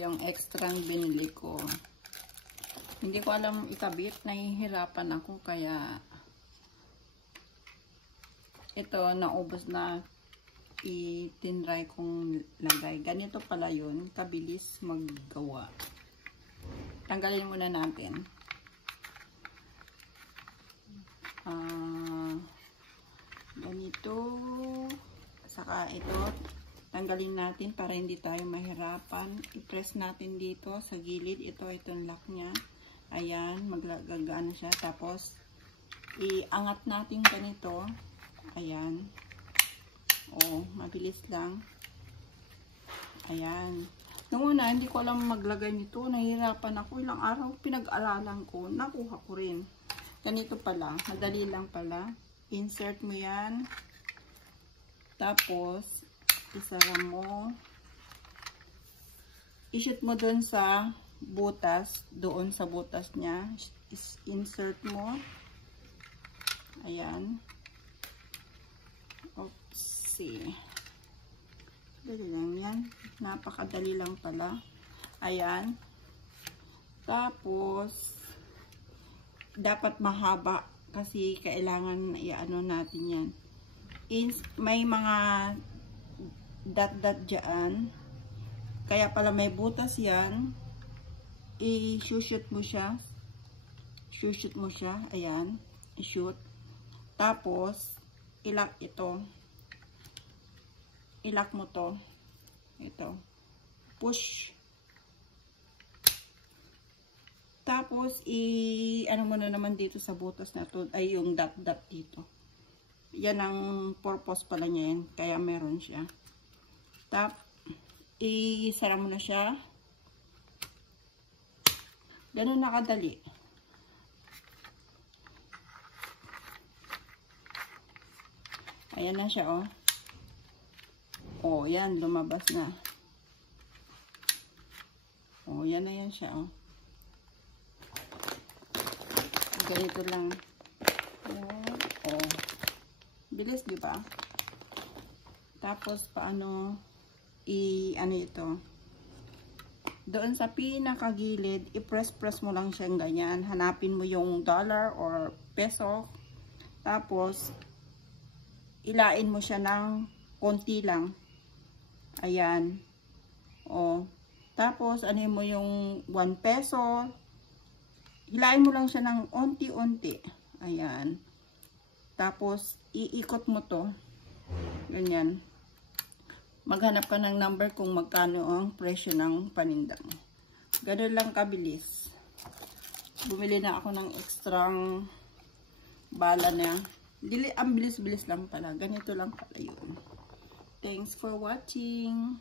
yung extra binili ko. Hindi ko alam ikabit. Nahihirapan ako kaya ito naubos na. Itinry kong lagay. Ganito pala yun. Kabilis maggawa. Tanggalin muna natin. Ganito. Saka ito. Tanggalin natin para hindi tayo mahirapan. I-press natin dito sa gilid. Itong lock niya. Ayan. Maglagagaan siya. Tapos, iangat natin ganito. Ayan. Oh, mabilis lang. Ayan. Noong una, hindi ko alam maglagay nito. Nahihirapan ako. Ilang araw pinag-aralan ko. Nakuha ko rin. Ganito pala. Madali lang pala. Insert mo yan. Tapos, isara mo. I-shoot mo dun sa butas. Doon sa butas niya. Insert mo. Ayan. Dali lang yan. Napakadali lang pala. Ayan. Tapos, dapat mahaba kasi kailangan i-ano natin yan. May mga dot-dot dyan. Kaya pala may butas yan. I-shoot mo siya. Shoot mo siya. Ayan. I-shoot. Tapos, ilock ito. Ilock mo to. Ito. Push. Tapos, ano mo na naman dito sa butas na to, ay yung dot-dot dito. Yan ang purpose pala niya yan. Kaya meron siya. Isara mo na siya. Ganun nakadali. Ayan na siya, oh. Oh, yan. Lumabas na. Oh, yan na yan siya, oh. Ganito lang. Oh. Bilis, di ba? Tapos, paano ano ito? Doon sa pinakagilid, i-press mo lang siyang ganyan. Hanapin mo yung dollar or peso. Tapos, ilain mo siya ng konti lang. Ayan. O. Tapos, ano mo yung 1 peso. Hilain mo lang siya ng onti-onti. Ayan. Tapos, iikot mo to. Ganyan. Maghanap ka ng number kung magkano ang presyo ng panindang. Ganun lang kabilis. Bumili na ako ng extrang bala na. Ang bilis-bilis lang pala. Ganito lang pala yun. Thanks for watching.